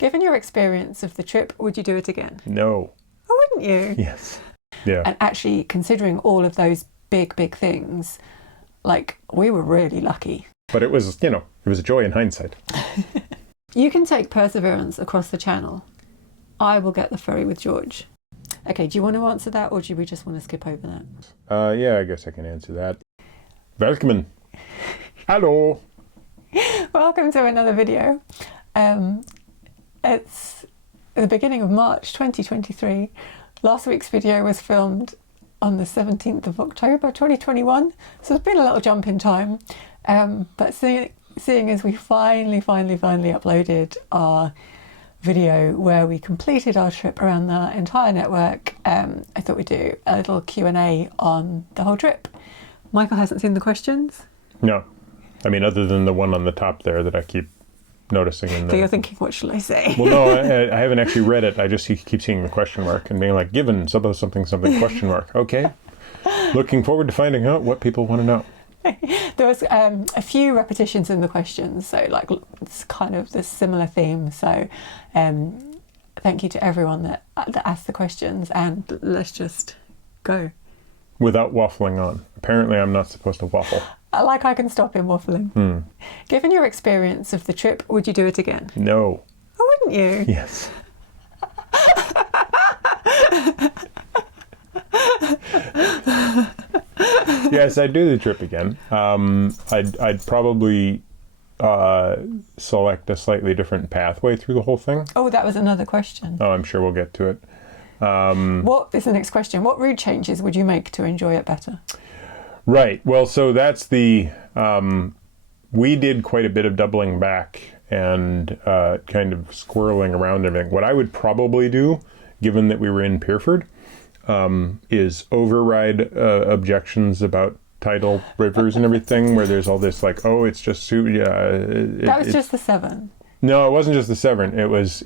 Given your experience of the trip, would you do it again? No. Oh, wouldn't you? Yes. Yeah. And actually, considering all of those big things, like, we were really lucky. But it was, you know, it was a joy in hindsight. You can take Perseverance across the channel. I will get the ferry with George. Okay, do you want to answer that, or do we just want to skip over that? Yeah, I guess I can answer that. Welcome. Hello. Welcome to another video. It's the beginning of March 2023. Last week's video was filmed on the 17th of October 2021, so it's been a little jump in time. But seeing as we finally uploaded our video where we completed our trip around the entire network, I thought we'd do a little Q&A on the whole trip. Michael hasn't seen the questions? No. I mean, other than the one on the top there that I keep noticing. So you're thinking, what shall I say? Well, no, I haven't actually read it. I just keep seeing the question mark and being like, given something question mark. Okay. Looking forward to finding out what people want to know. There was a few repetitions in the questions, so like it's kind of this similar theme. So thank you to everyone that asked the questions, and let's just go. Without waffling on. Apparently I'm not supposed to waffle. Like I can stop him waffling. Given your experience of the trip, would you do it again? No. Oh, wouldn't you? Yes. Yes, I'd do the trip again. I'd probably select a slightly different pathway through the whole thing. Oh, that was another question. Oh, I'm sure we'll get to it. What is the next question? What route changes would you make to enjoy it better? Right. Well, so that's the... we did quite a bit of doubling back and kind of squirreling around everything. What I would probably do, given that we were in Pierford, is override objections about tidal rivers and everything, where there's all this like, oh, it's just... that was just the Severn. No, it wasn't just the Severn. It was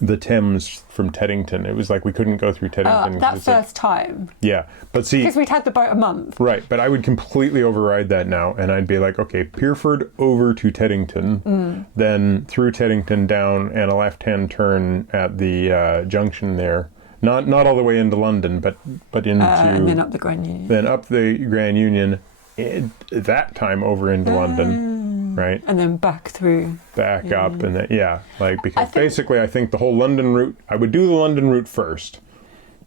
the Thames from Teddington. It was like we couldn't go through Teddington. That first time. Yeah, but see... Because we'd had the boat a month. Right, but I would completely override that now, and I'd be like, okay, Pierford over to Teddington, then through Teddington down and a left-hand turn at the junction there. Not all the way into London, but into... and then up the Grand Union. Then up the Grand Union, that time over into London. Right. And then back through. Back up, and then, yeah, like, because basically I think the whole London route, I would do the London route first,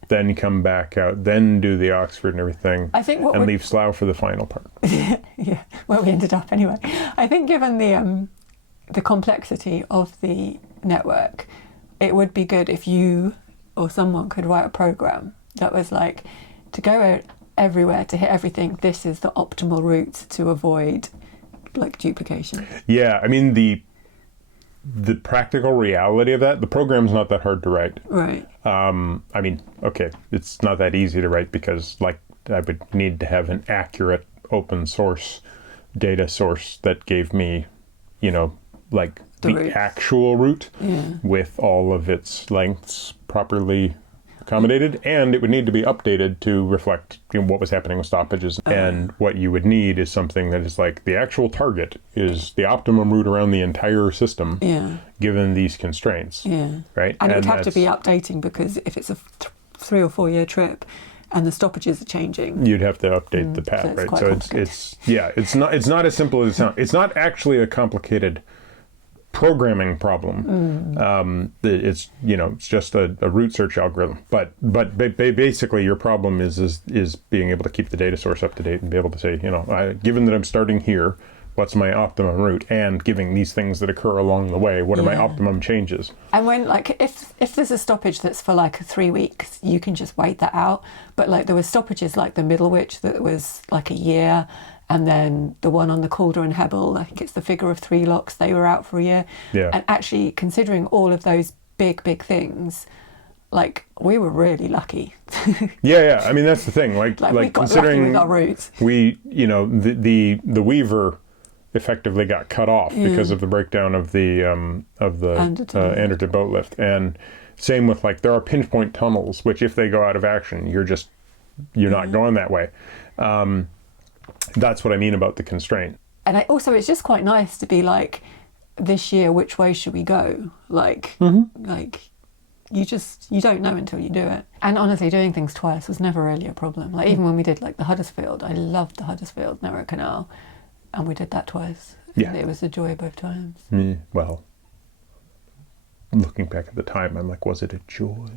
then come back out, then do the Oxford and everything, and leave Slough for the final part. Yeah, where we ended up anyway. I think given the complexity of the network, it would be good if you or someone could write a program that was like, to go everywhere, to hit everything, this is the optimal route to avoid like duplication. Yeah, I mean the practical reality of that, the program's not that hard to write. Right. I mean, okay, it's not that easy to write because like I would need to have an accurate open source data source that gave me, you know, like the actual route with all of its lengths properly accommodated, and it would need to be updated to reflect, you know, what was happening with stoppages. And what you would need is something that is like the actual target is the optimum route around the entire system, given these constraints. Right. And it would have to be updating, because if it's a 3 or 4 year trip and the stoppages are changing, you'd have to update the path. Right. So it's not as simple as it sounds. It's not actually a complicated programming problem. It's, you know, it's just a route search algorithm, but basically your problem is being able to keep the data source up to date and be able to say, you know, given that I'm starting here, what's my optimum route, and giving these things that occur along the way, what are my optimum changes. And when, like, if there's a stoppage that's for like 3 weeks, you can just wait that out. But like there were stoppages like the Middlewich that was like a year, and then the one on the Calder and Hebble, I think it's the Figure of 3 locks, they were out for a year. Yeah. And actually, considering all of those big things, like, we were really lucky. Yeah. I mean, that's the thing. Like we got considering lucky with our routes. We, you know, the Weaver effectively got cut off because of the breakdown of the Anderton boat lift. And same with, like, there are pinch point tunnels, which if they go out of action, you're not going that way. That's what I mean about the constraint. And it's just quite nice to be like, this year, which way should we go? Like, like you don't know until you do it. And honestly, doing things twice was never really a problem. Like even when we did like the Huddersfield, I loved the Huddersfield Narrow Canal, and we did that twice. Yeah. And it was a joy both times. Well, looking back at the time, I'm like, was it a joy?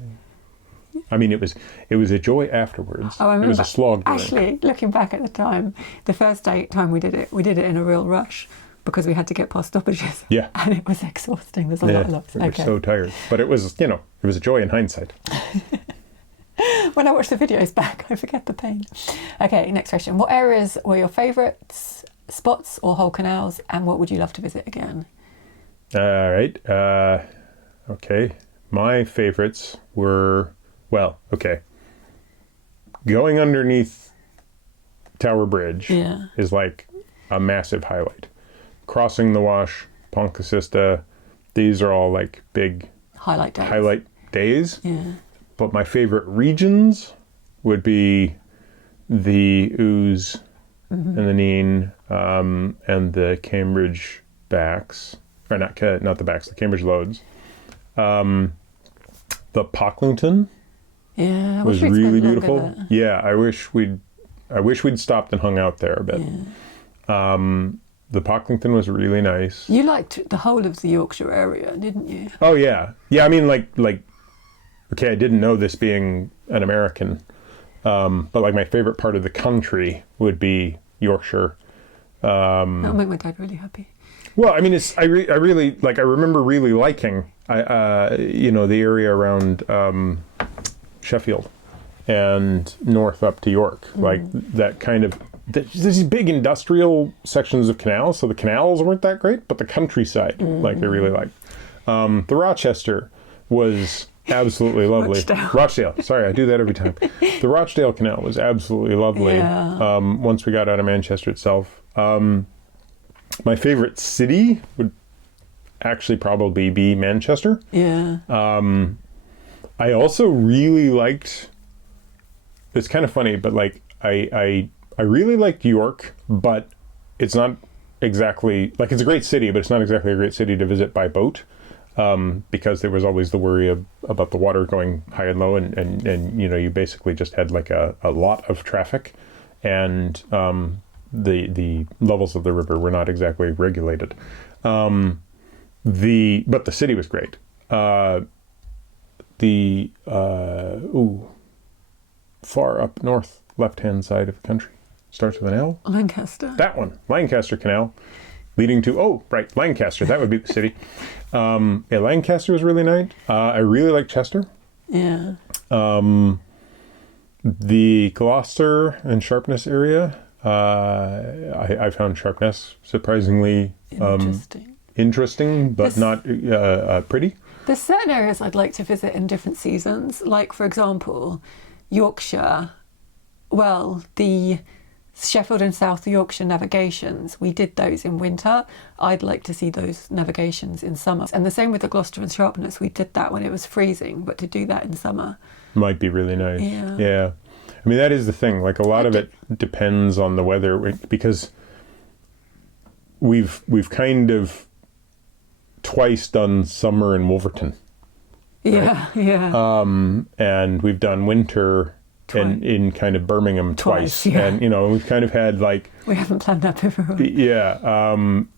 I mean, it was a joy afterwards. Oh, I remember. It was a slog. Actually, looking back at the time, the first time we did it in a real rush because we had to get past stoppages. Yeah. And it was exhausting. There's a lot of lots. We were so tired. But it was, it was a joy in hindsight. When I watch the videos back, I forget the pain. Okay, next question. What areas were your favourites, spots or whole canals, and what would you love to visit again? All right. Okay. My favourites were, going underneath Tower Bridge is like a massive highlight. Crossing the Wash, Pontcysista, these are all like big highlight days. Yeah. But my favorite regions would be the Ouse and the Nene and the Cambridge backs, or not the backs, the Cambridge loads. The Pocklington was really beautiful. Yeah, I wish we'd stopped and hung out there a bit. Yeah. The Pocklington was really nice. You liked the whole of the Yorkshire area, didn't you? Oh yeah, yeah. I mean, like. Okay, I didn't know this being an American, but like my favorite part of the country would be Yorkshire. That'll make my dad really happy. Well, I mean, I really like. I remember really liking, the area around Sheffield and north up to York, like that kind of. There's these big industrial sections of canals, so the canals weren't that great, but the countryside, like I really liked. The Rochester was absolutely lovely. Rochdale. Sorry, I do that every time. The Rochdale Canal was absolutely lovely. Yeah. Once we got out of Manchester itself. My favorite city would actually probably be Manchester. Yeah. I also really liked, it's kind of funny, but like I really liked York, but it's not exactly, like it's a great city, but it's not exactly a great city to visit by boat. Because there was always the worry about the water going high and low, and you basically just had like a lot of traffic, and the levels of the river were not exactly regulated. But the city was great. Far up north left hand side of the country starts with an L. Lancaster. That one, Lancaster Canal. Leading to, Lancaster, that would be the city. Lancaster was really nice. I really like Chester. Yeah. The Gloucester and Sharpness area, I found Sharpness surprisingly interesting, but not pretty. There's certain areas I'd like to visit in different seasons. Like, for example, Yorkshire. Well, the Sheffield and South Yorkshire navigations, we did those in winter. I'd like to see those navigations in summer. And the same with the Gloucester and Sharpness, we did that when it was freezing, but to do that in summer might be really nice. Yeah. I mean, that is the thing, like a lot of it depends on the weather, because we've kind of twice done summer in Wolverton. Yeah, right? Yeah. And we've done winter in kind of Birmingham twice. Yeah. And we've kind of had like, we haven't planned that before. Yeah.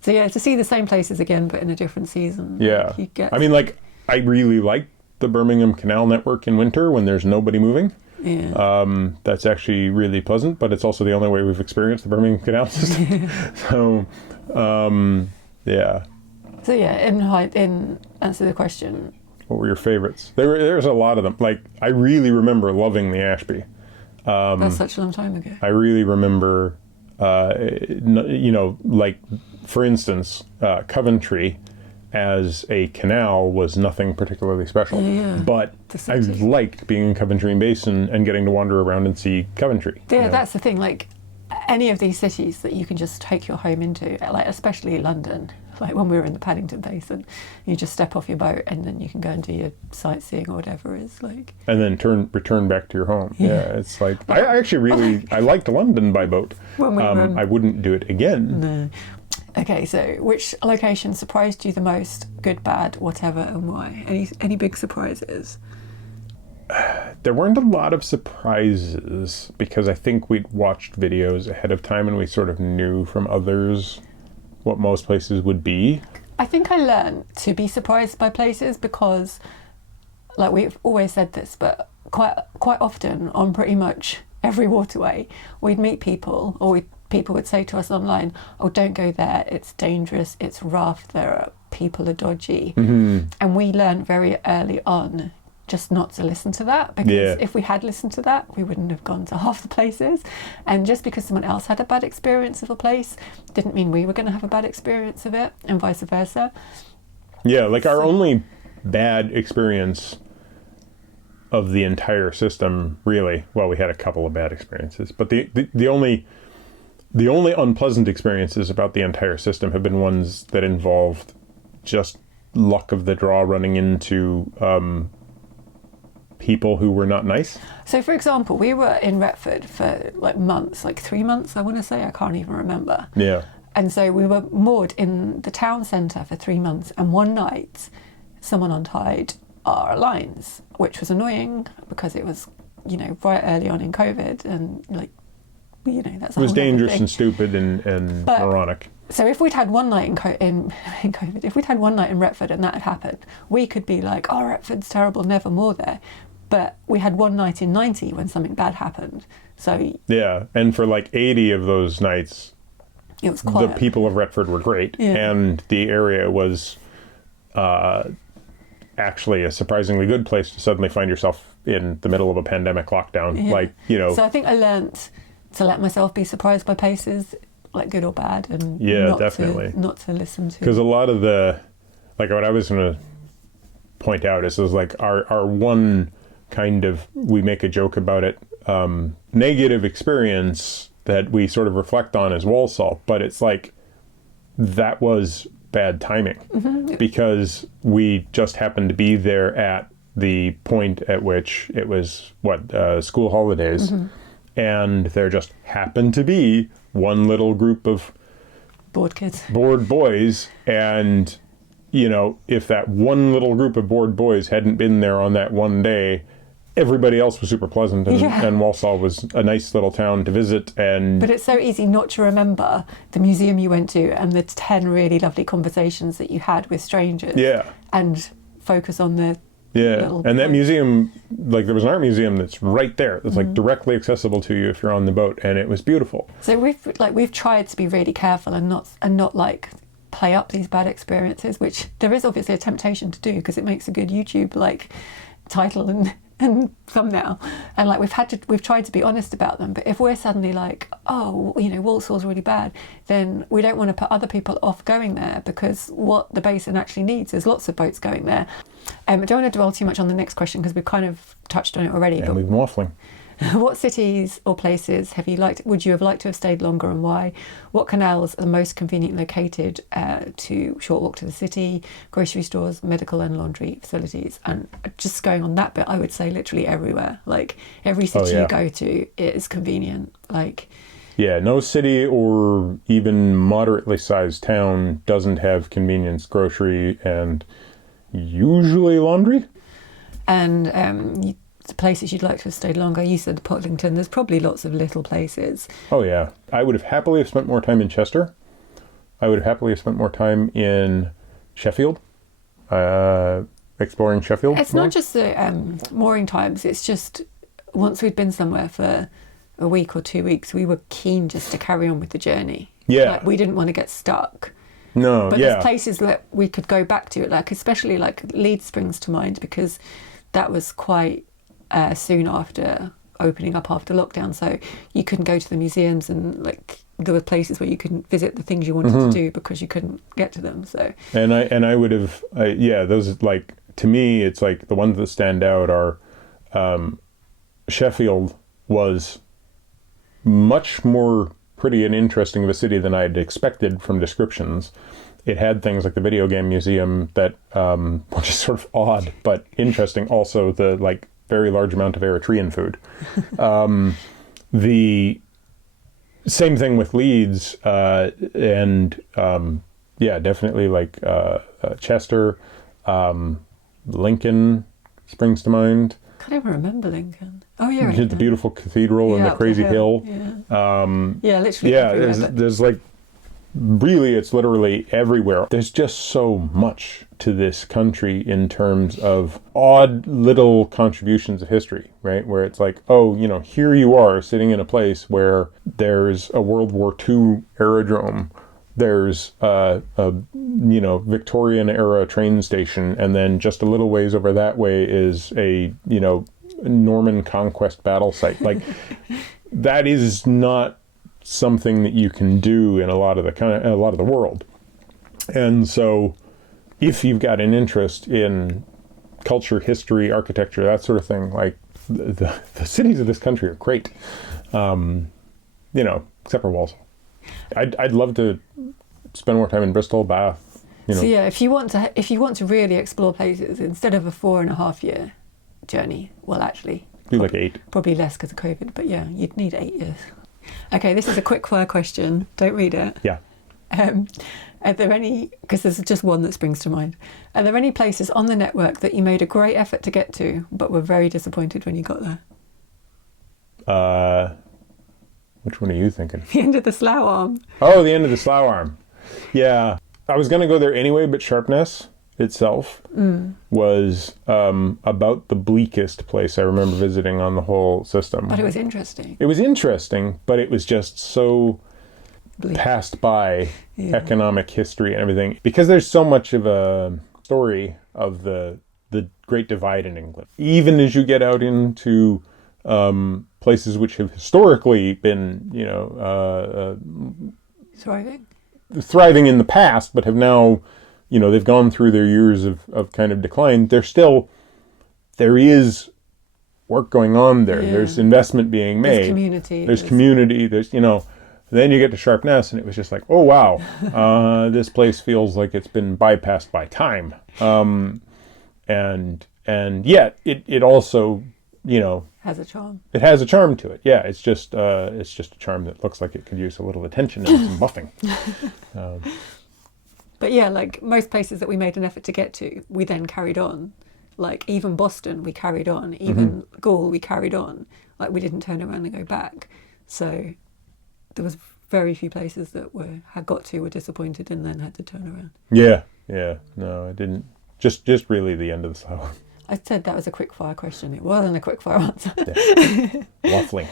So yeah, to see the same places again but in a different season. Yeah. I mean, like, I really like the Birmingham Canal network in winter when there's nobody moving. Yeah. That's actually really pleasant, but it's also the only way we've experienced the Birmingham Canal system. So yeah. So yeah, in answer to the question, what were your favorites? There's a lot of them. Like, I really remember loving the Ashby. That's such a long time ago. I really remember, like, for instance, Coventry as a canal was nothing particularly special. Yeah. But I liked being in Coventry Basin and getting to wander around and see Coventry. Yeah, that's the thing. Like, any of these cities that you can just take your home into, like especially London. Like when we were in the Paddington Basin, you just step off your boat and then you can go and do your sightseeing or whatever it is like. And then return back to your home. Yeah, it's like I actually really I liked London by boat. When we I wouldn't do it again. No. Okay, so which location surprised you the most? Good, bad, whatever, and why? Any big surprises? There weren't a lot of surprises because I think we'd watched videos ahead of time and we sort of knew from others what most places would be. I think I learned to be surprised by places because, like we've always said this, but quite often on pretty much every waterway, we'd meet people, or people would say to us online, "Oh, don't go there. It's dangerous. It's rough. People are dodgy." Mm-hmm. And we learned very early on just not to listen to that, because if we had listened to that, we wouldn't have gone to half the places. And just because someone else had a bad experience of a place didn't mean we were going to have a bad experience of it, and vice versa. Yeah, like our only bad experience of the entire system, really, well, we had a couple of bad experiences, but the only unpleasant experiences about the entire system have been ones that involved just luck of the draw, running into people who were not nice. So, for example, we were in Retford for like months, like 3 months, I want to say. I can't even remember. Yeah. And so we were moored in the town centre for 3 months, and one night someone untied our lines, which was annoying because it was, right early on in COVID, and that's it was dangerous thing. And stupid and moronic. So if we'd had one night in COVID, if we'd had one night in Retford and that had happened, we could be like, "Oh, Retford's terrible, never more there." But we had one night in 90 when something bad happened. So yeah, and for like 80 of those nights, it was quiet. The people of Retford were great, and the area was actually a surprisingly good place to suddenly find yourself in the middle of a pandemic lockdown. Yeah. So I think I learnt to let myself be surprised by places, like good or bad, and definitely not to listen to. Because a lot of what I was going to point out is like our one kind of, we make a joke about it, negative experience that we sort of reflect on as Walsall, but it's like that was bad timing, because we just happened to be there at the point at which it was school holidays, and there just happened to be one little group of bored boys, and if that one little group of bored boys hadn't been there on that one day, everybody else was super pleasant, and Walsall was a nice little town to visit. But it's so easy not to remember the museum you went to and the 10 really lovely conversations that you had with strangers. Yeah. And focus on the and that museum, like there was an art museum that's right there, that's like directly accessible to you if you're on the boat, and it was beautiful. So we've tried to be really careful and not like play up these bad experiences, which there is obviously a temptation to do because it makes a good YouTube title and thumbnail, and we've tried to be honest about them. But if we're suddenly like, "Oh, Walsall's really bad," then we don't want to put other people off going there, because what the basin actually needs is lots of boats going there. I don't want to dwell too much on the next question because we've kind of touched on it already. Yeah, we've been waffling. What cities or places would you have liked to have stayed longer, and why? What canals are the most conveniently located to short walk to the city, grocery stores, medical and laundry facilities? And just going on that bit, I would say literally everywhere. Like every city you go to, it is convenient. No city or even moderately sized town doesn't have convenience, grocery, and usually laundry. And the places you'd like to have stayed longer, you said Potlington. There's probably lots of little places. Oh yeah, I would have happily have spent more time in Chester. I would have happily have spent more time in Sheffield, exploring Sheffield. It's not just the mooring times, it's just once we'd been somewhere for a week or 2 weeks, we were keen just to carry on with the journey. Yeah. We didn't want to get stuck. No, but there's places that we could go back to, especially Leeds springs to mind, because that was quite soon after opening up after lockdown, so you couldn't go to the museums, and there were places where you couldn't visit the things you wanted to do because you couldn't get to them. So and I would have those, to me, it's the ones that stand out are Sheffield was much more pretty and interesting of a city than I had expected from descriptions. It had things like the video game museum that were just sort of odd but interesting. Also, the very large amount of Eritrean food. The same thing with Leeds, and yeah, definitely like Chester, Lincoln springs to mind. I can't even remember Lincoln. Oh yeah, The beautiful cathedral and the crazy hill. Yeah, literally. Yeah, everywhere, there's like, really, it's literally everywhere. There's just so much to this country in terms of odd little contributions of history, right? Where it's like, oh, you know, here you are sitting in a place where there's a World War II aerodrome, there's a you know, Victorian era train station, and then just a little ways over that way is a, you know, Norman conquest battle site. Like, that is not something that you can do in a lot of the world. And so if you've got an interest in culture, history, architecture, that sort of thing, like, the cities of this country are great. You know, except for Walsall. I'd love to spend more time in Bristol, Bath, you know. So yeah, if you want to really explore places, instead of a 4.5 year journey, well, actually Do like 8. probably less because of COVID, but yeah, you'd need 8 years. Okay, this is a quick fire question. Don't read it. Yeah. Are there any, because there's just one that springs to mind, are there any places on the network that you made a great effort to get to, but were very disappointed when you got there? Which one are you thinking? The end of the Slough Arm. Oh, the end of the Slough Arm. Yeah. I was going to go there anyway, but Sharpness itself was about the bleakest place I remember visiting on the whole system. But it was interesting. It was interesting, but it was just so Bleak. passed by economic history and everything. Because there's so much of a story of the Great Divide in England. Even as you get out into places which have historically been, you know, thriving in the past, but have now, you know, they've gone through their years of kind of decline. There is work going on there. Yeah. There's investment being made. There's community. There's community. There's, you know, then you get to Sharpness and it was just like, oh, wow, this place feels like it's been bypassed by time. And yet it also, you know, has a charm. It has a charm to it. Yeah, it's just a charm that looks like it could use a little attention and some buffing. But yeah, like most places that we made an effort to get to, we then carried on. Like even Boston, we carried on. Even Gaul, we carried on. Like we didn't turn around and go back. So there was very few places that were disappointed and then had to turn around. Yeah. No, I didn't. Just really the end of the Slough. I said that was a quick fire question. It wasn't a quick fire answer. Yeah. Waffling.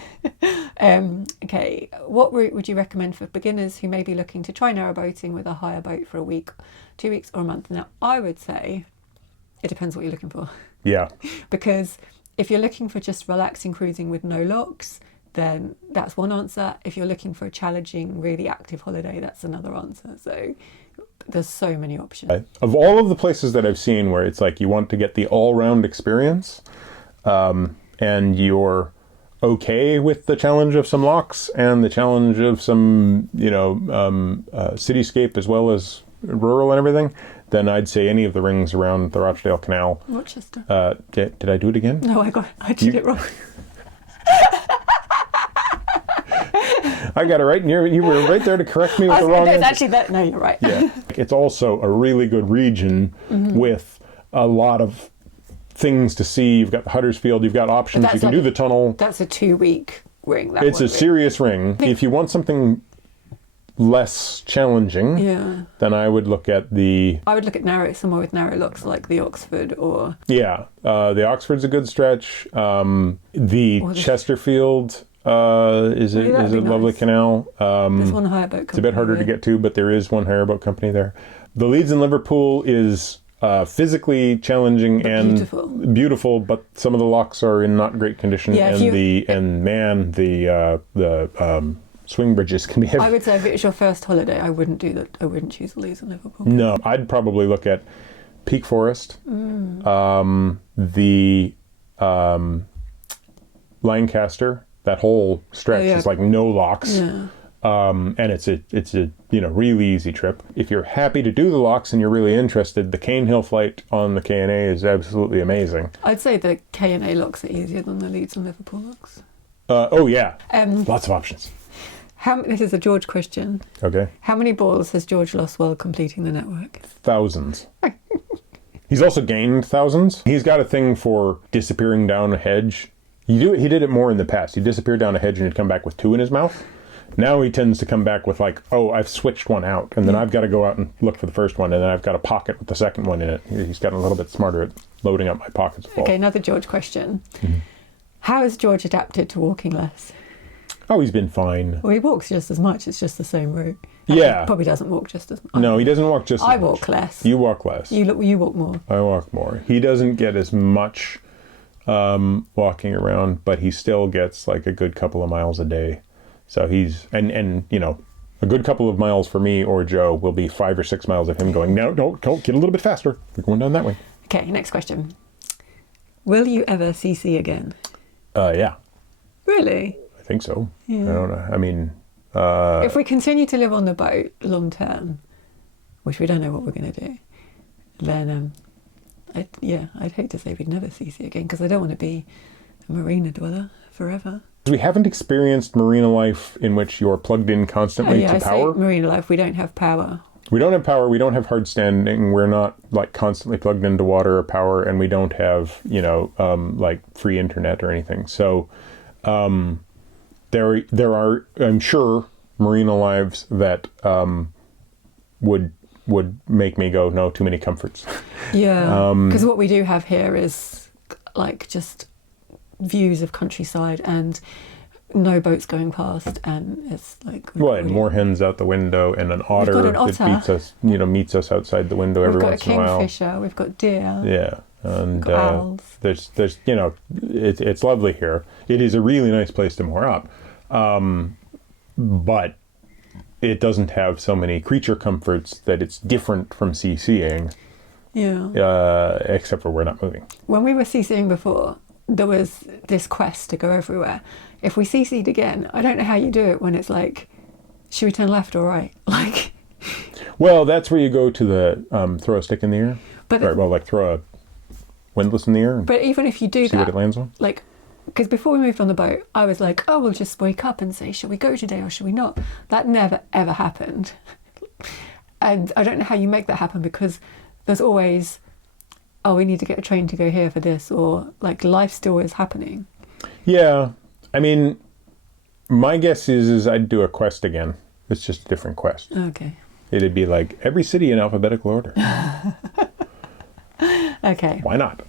Okay, what route would you recommend for beginners who may be looking to try narrowboating with a hire boat for a week, 2 weeks or a month? Now, I would say it depends what you're looking for. Yeah. Because if you're looking for just relaxing cruising with no locks, then that's one answer. If you're looking for a challenging, really active holiday, that's another answer. So there's so many options. Of all of the places that I've seen where it's like you want to get the all-round experience, and you're okay with the challenge of some locks and the challenge of some, you know, cityscape as well as rural and everything, then I'd say any of the rings around the Rochdale Canal. Rochester. Did I do it again? No, I did it wrong. I got it right, and you were right there to correct me with the wrong answer. Actually, no, you're right. Yeah, it's also a really good region with a lot of things to see. You've got the Huddersfield, you've got options. You can do the tunnel. That's a 2-week ring. It's a serious ring. If you want something less challenging, then I would look at somewhere with narrow locks like the Oxford or... Yeah, the Oxford's a good stretch. The Chesterfield... is a lovely canal. There's one hire boat company. It's a bit harder to get to, but there is one hire boat company there. The Leeds and Liverpool is physically challenging but and beautiful, but some of the locks are in not great condition. Yeah, the swing bridges can be heavy. I would say if it was your first holiday, I wouldn't do that. I wouldn't choose the Leeds and Liverpool. No, I'd probably look at Peak Forest, the Lancaster. That whole stretch is like no locks. Yeah. And it's a really easy trip. If you're happy to do the locks and you're really interested, the Cane Hill flight on the K&A is absolutely amazing. I'd say the K&A locks are easier than the Leeds and Liverpool locks. Oh yeah. Lots of options. This is a George question. Okay. How many balls has George lost while completing the network? Thousands. He's also gained thousands. He's got a thing for disappearing down a hedge. He did it more in the past. He disappeared down a hedge and he'd come back with 2 in his mouth. Now he tends to come back with like, oh, I've switched one out. And then I've got to go out and look for the first one. And then I've got a pocket with the second one in it. He's gotten a little bit smarter at loading up my pockets full. Okay, another George question. How has George adapted to walking less? Oh, he's been fine. Well, he walks just as much. It's just the same route. Yeah. He probably doesn't walk just as much. No, he doesn't walk just as I much. walk less. You walk less. You walk more. I walk more. He doesn't get as much walking around, but he still gets like a good couple of miles a day. So he's, and you know, a good couple of miles for me or Joe will be 5 or 6 miles of him going, no, don't, get a little bit faster. We're going down that way. Okay, next question. Will you ever CC again? Yeah. Really? I think so. Yeah. I don't know. I mean, if we continue to live on the boat long term, which we don't know what we're going to do, then I'd hate to say we'd never CC again, because I don't want to be a marina dweller forever. we haven't experienced Marina Life in which you're plugged in constantly to power. Say Marina Life, we don't have power. We don't have power. We don't have hard standing. We're not like constantly plugged into water or power, and we don't have like free internet or anything. So there are, I'm sure, marina lives that would make me go, no, too many comforts. Yeah, because what we do have here is like just views of countryside and no boats going past, and it's like and more hens out the window, and an otter, that beats us, meets us outside the window every once in a while. We've got a kingfisher, we've got deer. Yeah, and owls. there's it's lovely here. It is a really nice place to moor up, but it doesn't have so many creature comforts that it's different from CCing. Yeah. Except for we're not moving. When we were CCing before, there was this quest to go everywhere. If we CC'd again, I don't know how you do it when it's like, should we turn left or right? Like, well, that's where you go to the throw a stick in the air. Throw a windlass in the air. But even if you do see what it lands on. Like, because before we moved on the boat, I was like, oh, we'll just wake up and say, should we go today or should we not? That never ever happened. And I don't know how you make that happen, because there's always, oh, we need to get a train to go here for this, or like life still is happening. Yeah. I mean, my guess is I'd do a quest again. It's just a different quest. Okay. It'd be like every city in alphabetical order. Okay. Why not?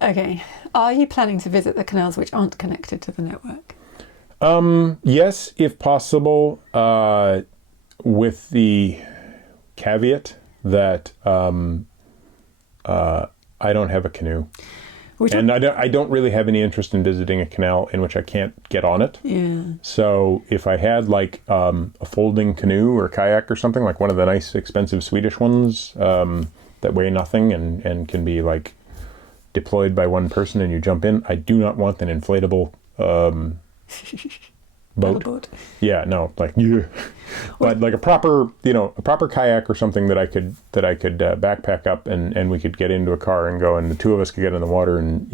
Okay. Are you planning to visit the canals which aren't connected to the network? Yes, if possible, with the caveat that I don't have a canoe. And I don't really have any interest in visiting a canal in which I can't get on it. Yeah. So if I had like a folding canoe or kayak or something, like one of the nice expensive Swedish ones that weigh nothing and can be like deployed by one person and you jump in, I do not want an inflatable boat. Yeah, no, but like a proper kayak or something that I could backpack up and we could get into a car and go, and the two of us could get in the water and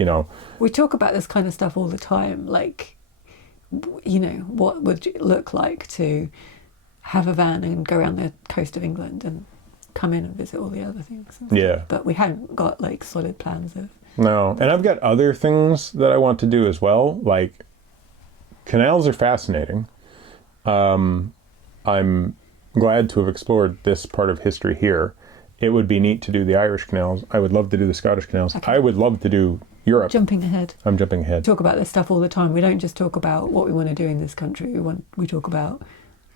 We talk about this kind of stuff all the time, like what would it look like to have a van and go around the coast of England and come in and visit all the other things. Yeah. But we haven't got like solid plans of. No, and I've got other things that I want to do as well, like. Canals are fascinating. I'm glad to have explored this part of history here. It would be neat to do the Irish canals. I would love to do the Scottish canals. Okay. I would love to do Europe. Jumping ahead. I'm jumping ahead. We talk about this stuff all the time. We don't just talk about what we want to do in this country. We talk about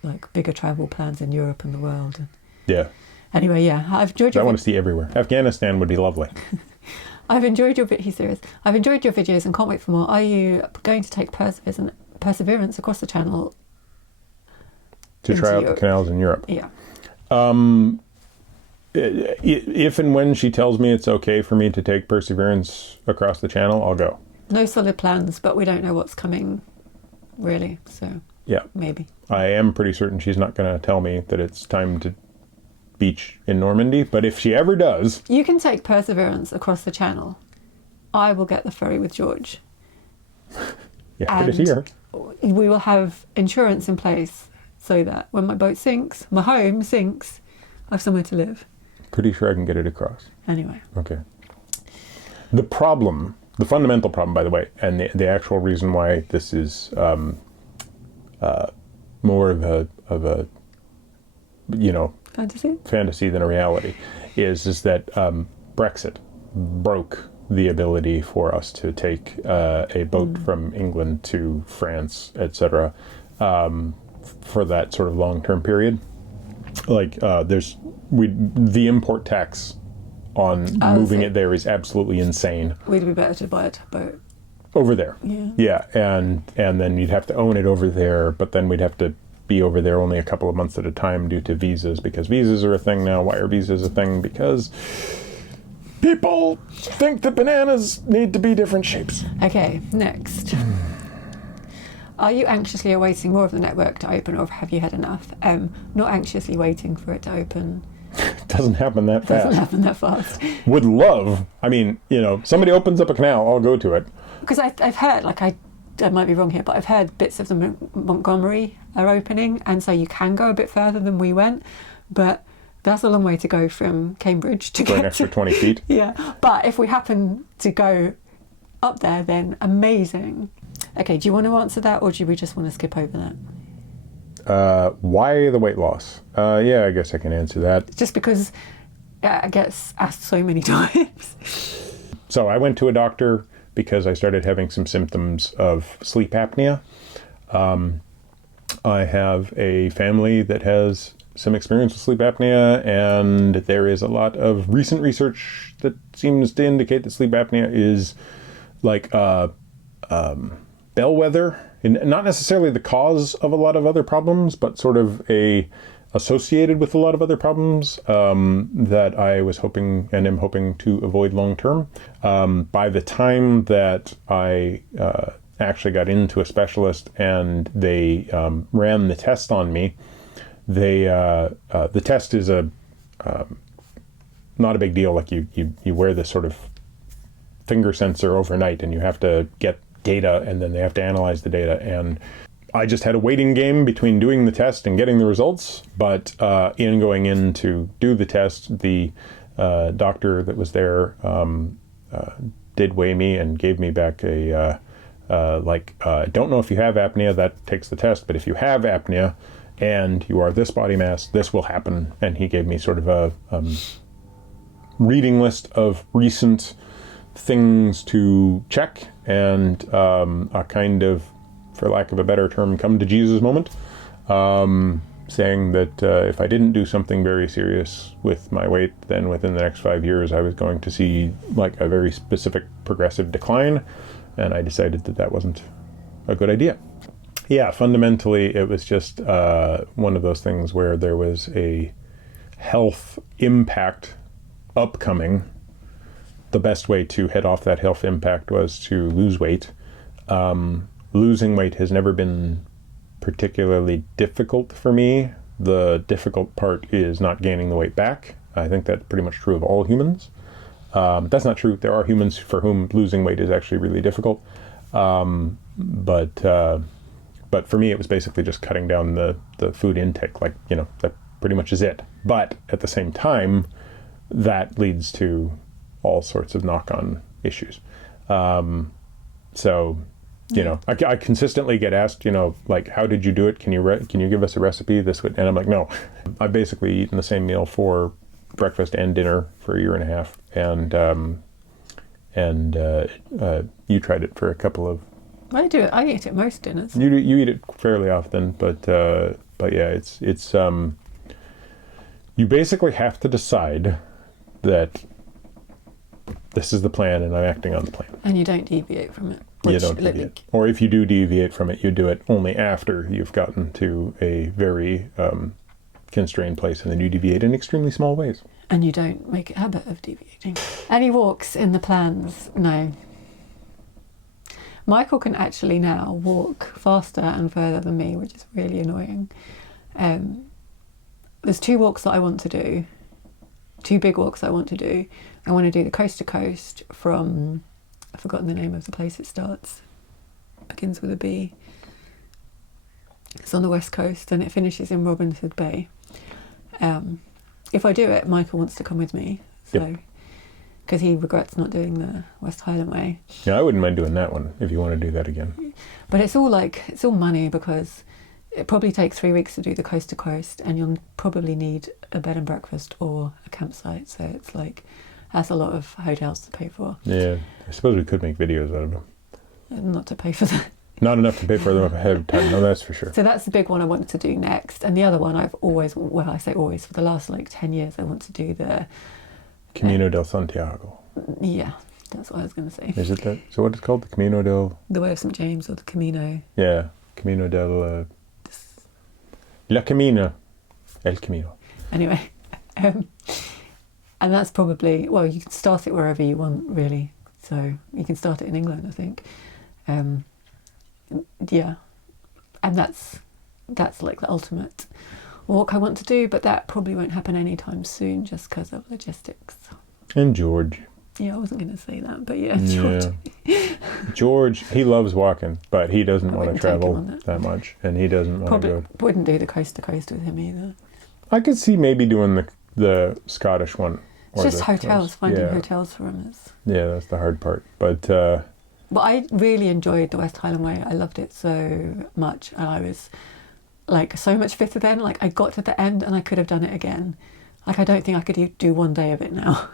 like bigger travel plans in Europe and the world. Yeah. Anyway, yeah, I've enjoyed your. I want to see everywhere. Afghanistan would be lovely. I've enjoyed your he's serious. I've enjoyed your videos and can't wait for more. Are you going to take Perseverance across the channel to try out the canals in Europe? Yeah. If and when she tells me it's okay for me to take Perseverance across the channel, I'll go. No solid plans, but we don't know what's coming, really. So yeah, maybe. I am pretty certain she's not going to tell me that it's time to beach in Normandy, but if she ever does, you can take Perseverance across the channel. I will get the ferry with George. Yeah, heard it here. we will have insurance in place so that when my boat sinks, my home sinks, I have somewhere to live. Pretty sure I can get it across. Anyway. Okay. The problem, the fundamental problem, by the way, and the actual reason why this is more of a fantasy than a reality, is that Brexit broke the ability for us to take a boat from England to France, etc., for that sort of long-term period. Like the import tax on moving it there is absolutely insane. Would it be better to buy a boat over there? Yeah, and then you'd have to own it over there, but then we'd have to be over there only a couple of months at a time due to visas, because visas are a thing now. Why are visas a thing? Because people think that bananas need to be different shapes. Okay, next. Are you anxiously awaiting more of the network to open, or have you had enough? Not anxiously waiting for it to open. Doesn't happen that fast. Doesn't happen that fast. Would love. I mean, somebody opens up a canal, I'll go to it. Because I've heard, I might be wrong here, but I've heard bits of the Montgomery are opening, and so you can go a bit further than we went, but that's a long way to go from Cambridge to get an extra 20 feet. Yeah, but if we happen to go up there, then amazing. Okay, do you want to answer that, or do we just want to skip over that? Why the weight loss? Yeah, I guess I can answer that. Just because I get asked so many times. So I went to a doctor because I started having some symptoms of sleep apnea. I have a family that has some experience with sleep apnea, and there is a lot of recent research that seems to indicate that sleep apnea is like bellwether, and not necessarily the cause of a lot of other problems, but sort of associated with a lot of other problems that I was hoping and am hoping to avoid long term. By the time that I actually got into a specialist and they ran the test on me, the test is not a big deal. Like you wear this sort of finger sensor overnight, and you have to get data, and then they have to analyze the data. And I just had a waiting game between doing the test and getting the results. But in going in to do the test, the doctor that was there did weigh me and gave me back a don't know if you have apnea, that takes the test, but if you have apnea and you are this body mass, this will happen. And he gave me sort of a reading list of recent things to check, and a kind of, for lack of a better term, come to Jesus moment, saying that if I didn't do something very serious with my weight, then within the next 5 years I was going to see like a very specific progressive decline, and I decided that that wasn't a good idea. Yeah, fundamentally it was just one of those things where there was a health impact upcoming. The best way to head off that health impact was to lose weight. Losing weight has never been particularly difficult for me. The difficult part is not gaining the weight back. I think that's pretty much true of all humans. That's not true. There are humans for whom losing weight is actually really difficult. But for me, it was basically just cutting down the food intake. Like, that pretty much is it. But at the same time, that leads to all sorts of knock-on issues. I consistently get asked, like, how did you do it? Can you give us a recipe? And I'm like, no. I've basically eaten the same meal for breakfast and dinner for a year and a half, and you tried it for a couple of. I do it. I eat it most dinners. You eat it fairly often, but yeah, it's you basically have to decide that this is the plan and I'm acting on the plan. And you don't deviate from it. You don't deviate. Or if you do deviate from it, you do it only after you've gotten to a very constrained place, and then you deviate in extremely small ways. And you don't make a habit of deviating. Any walks in the plans? No. Michael can actually now walk faster and further than me, which is really annoying. There's two walks that I want to do. Two big walks I want to do. I want to do the coast to coast from, I've forgotten the name of the place it starts. Begins with a B. It's on the west coast and it finishes in Robin Hood Bay. If I do it, Michael wants to come with me, so because he regrets not doing the West Highland Way. Yeah, I wouldn't mind doing that one if you want to do that again. But it's all money, because it probably takes 3 weeks to do the coast to coast, and you'll probably need a bed and breakfast or a campsite. So it's like that's a lot of hotels to pay for. Yeah, I suppose we could make videos out of them. Not to pay for that. Not enough to pay for them ahead of time. No, that's for sure. So that's the big one I want to do next. And the other one I've always, well, I say always, for the last like 10 years, I want to do the Camino del Santiago. Yeah, that's what I was going to say. Is it that? So what is it called? The Camino del... The Way of St. James, or the Camino. Yeah, Camino del... La Camino. El Camino. Anyway. And that's probably, well, you can start it wherever you want, really. So you can start it in England, I think. Yeah. And that's like the ultimate walk I want to do, but that probably won't happen anytime soon just because of logistics. And George. Yeah, I wasn't going to say that, but yeah, George. Yeah. George, he loves walking, but he doesn't want to travel that much, and he doesn't want to go. Wouldn't do the coast to coast with him either. I could see maybe doing the Scottish one. It's just hotels, finding hotels for him. Yeah, that's the hard part. But I really enjoyed the West Highland Way. I loved it so much, and I was like so much fitter then. Like I got to the end and I could have done it again. Like I don't think I could do one day of it now.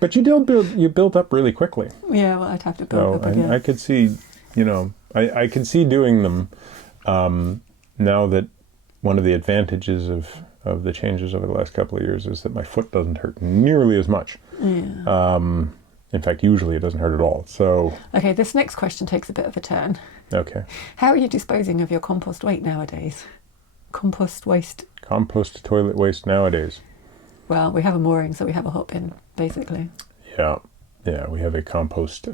But you built up really quickly. Yeah, well, I'd have to build up again. I could see, I could see doing them now that one of the advantages of the changes over the last couple of years is that my foot doesn't hurt nearly as much. Yeah. In fact, usually it doesn't hurt at all. So. Okay, this next question takes a bit of a turn. Okay. How are you disposing of your compost waste nowadays? Compost waste. Compost toilet waste nowadays. Well, we have a mooring, so we have a hot bin, basically. Yeah, we have a compost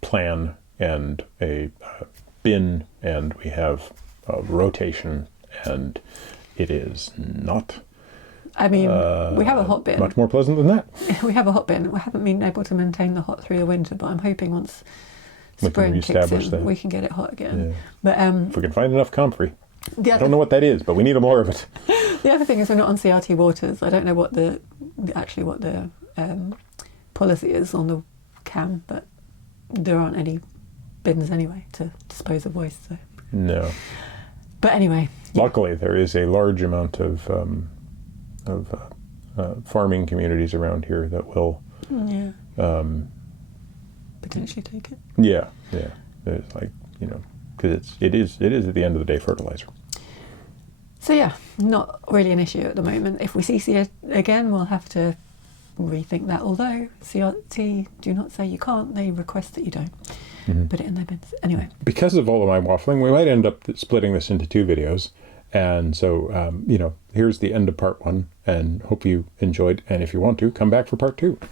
plan and a bin, and we have a rotation, and it is not... I mean, we have a hot bin. Much more pleasant than that. We have a hot bin. We haven't been able to maintain the hot through the winter, but I'm hoping once spring kicks in, we can get it hot again. Yeah. But if we can find enough comfrey. I don't know what that is, but we need more of it. The other thing is we're not on CRT waters. I don't know what the policy is on the CAM, but there aren't any bins anyway to dispose of waste. So. No. But anyway. Luckily, there is a large amount of farming communities around here that will potentially take it. Yeah. It's like, because it is at the end of the day fertilizer. So yeah, not really an issue at the moment. If we see it again, we'll have to rethink that. Although CRT do not say you can't, they request that you don't put it in their bins. Anyway. Because of all of my waffling, we might end up splitting this into 2 videos. And so, here's the end of part 1, and hope you enjoyed. And if you want to, come back for part 2.